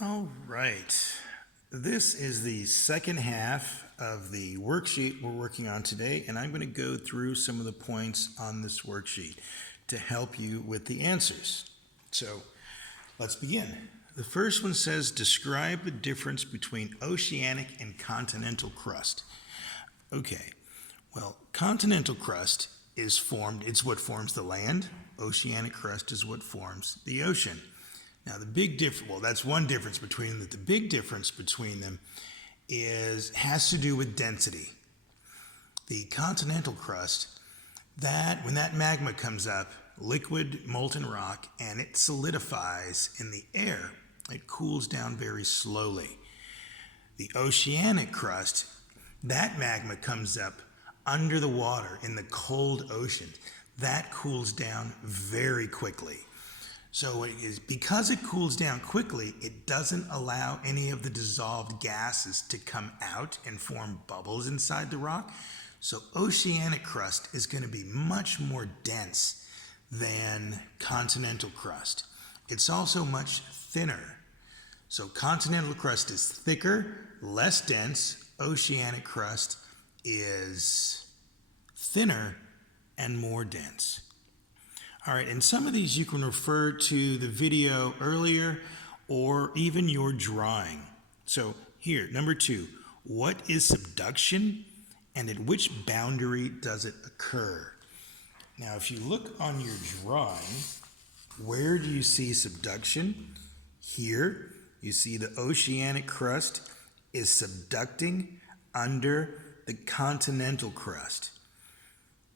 All right. This is the second half of the worksheet we're working on today, and I'm going to go through some of the points on this worksheet to help you with the answers. So let's begin. The first one says, describe the difference between oceanic and continental crust. Okay, well, continental crust is formed, it's what forms the land. Oceanic crust is what forms the ocean. Now the big difference, well, that's one difference between them. The big difference between them has to do with density. The continental crust, when that magma comes up, liquid molten rock, and it solidifies in the air, it cools down very slowly. The oceanic crust, that magma comes up under the water in the cold ocean. That cools down very quickly. So because it cools down quickly, it doesn't allow any of the dissolved gases to come out and form bubbles inside the rock. So oceanic crust is going to be much more dense than continental crust. It's also much thinner. So continental crust is thicker, less dense. Oceanic crust is thinner and more dense. All right, and some of these you can refer to the video earlier or even your drawing. So here, number 2, what is subduction and at which boundary does it occur? Now, if you look on your drawing, where do you see subduction? Here, you see the oceanic crust is subducting under the continental crust.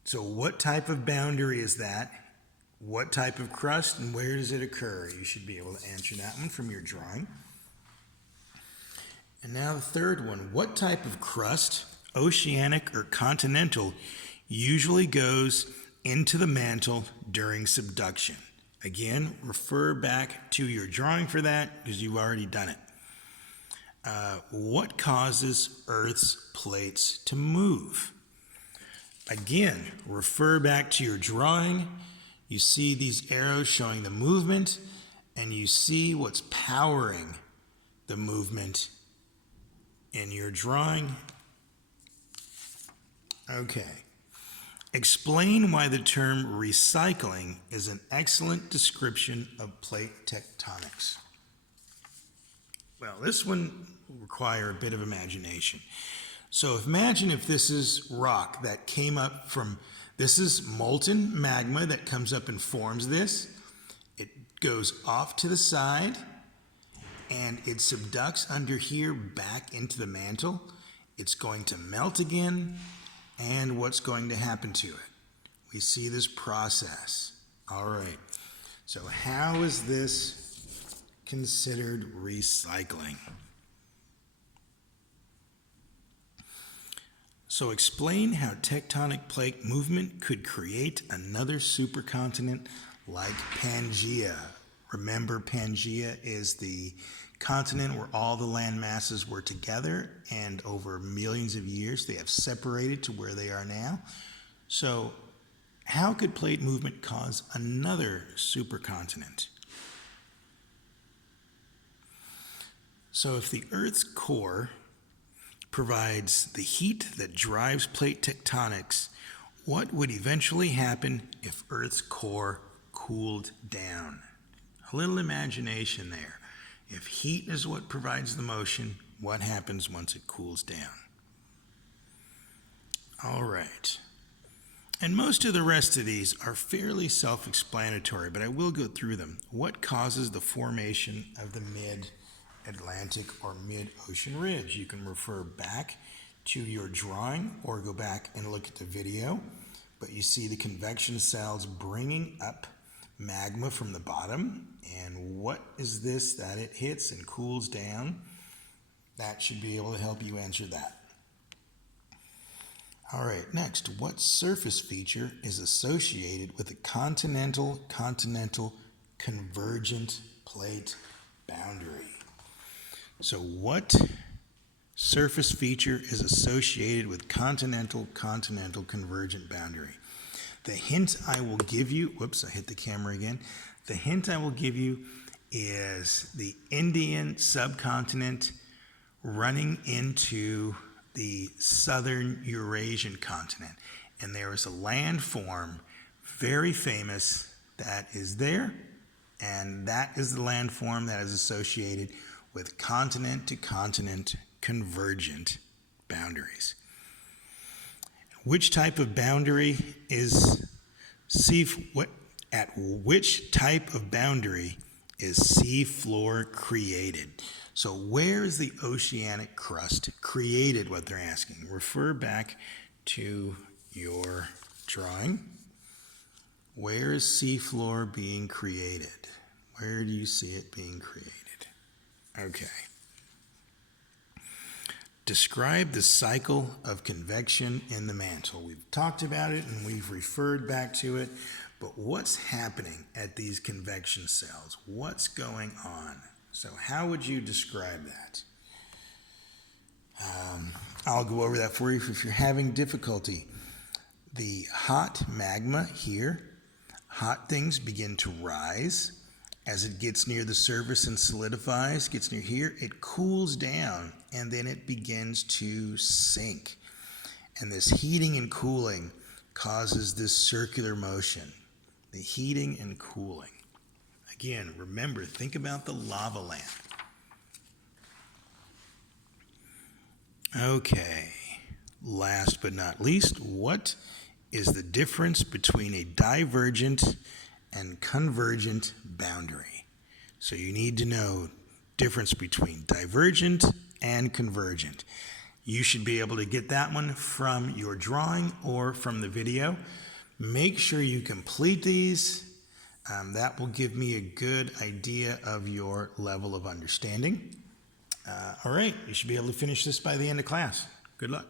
So what type of boundary is that? What type of crust and where does it occur? You should be able to answer that one from your drawing. And now the third one, what type of crust, oceanic or continental, usually goes into the mantle during subduction? Again, refer back to your drawing for that because you've already done it. What causes Earth's plates to move? Again, refer back to your drawing. You see these arrows showing the movement, and you see what's powering the movement in your drawing. Okay. Explain why the term recycling is an excellent description of plate tectonics. Well, this one will require a bit of imagination. So imagine if this is rock that came up from, this is molten magma that comes up and forms this. It goes off to the side and it subducts under here back into the mantle. It's going to melt again, and what's going to happen to it? We see this process. All right. So how is this considered recycling? So explain how tectonic plate movement could create another supercontinent like Pangaea. Remember, Pangaea is the continent where all the land masses were together, and over millions of years they have separated to where they are now. So how could plate movement cause another supercontinent? So if the Earth's core provides the heat that drives plate tectonics, what would eventually happen if Earth's core cooled down? A little imagination there. If heat is what provides the motion, what happens once it cools down? All right. And most of the rest of these are fairly self-explanatory, but I will go through them. What causes the formation of the mid-Atlantic or mid-ocean ridge? You can refer back to your drawing or go back and look at the video, but you see the convection cells bringing up magma from the bottom, and what is this that it hits and cools down? That should be able to help you answer that. All right, next, what surface feature is associated with the continental convergent plate boundary? So what surface feature is associated with continental convergent boundary? The hint I will give you, whoops, I hit the camera again. The hint I will give you is the Indian subcontinent running into the southern Eurasian continent. And there is a landform, very famous, that is there. And that is the landform that is associated with continent-to-continent convergent boundaries. Which type of boundary is at which type of boundary is seafloor created? So where is the oceanic crust created, what they're asking? Refer back to your drawing. Where is seafloor being created? Where do you see it being created? Okay. Describe the cycle of convection in the mantle. We've talked about it and we've referred back to it, but what's happening at these convection cells? What's going on? So how would you describe that? I'll go over that for you if you're having difficulty. The hot magma here, hot things begin to rise. As it gets near the surface and solidifies, gets near here, it cools down and then it begins to sink. And this heating and cooling causes this circular motion, the heating and cooling. Again, remember, think about the lava lamp. Okay, last but not least, what is the difference between a divergent and convergent boundary? So you need to know difference between divergent and convergent. You should be able to get that one from your drawing or from the video. Make sure you complete these. That will give me a good idea of your level of understanding. All right, you should be able to finish this by the end of class. Good luck.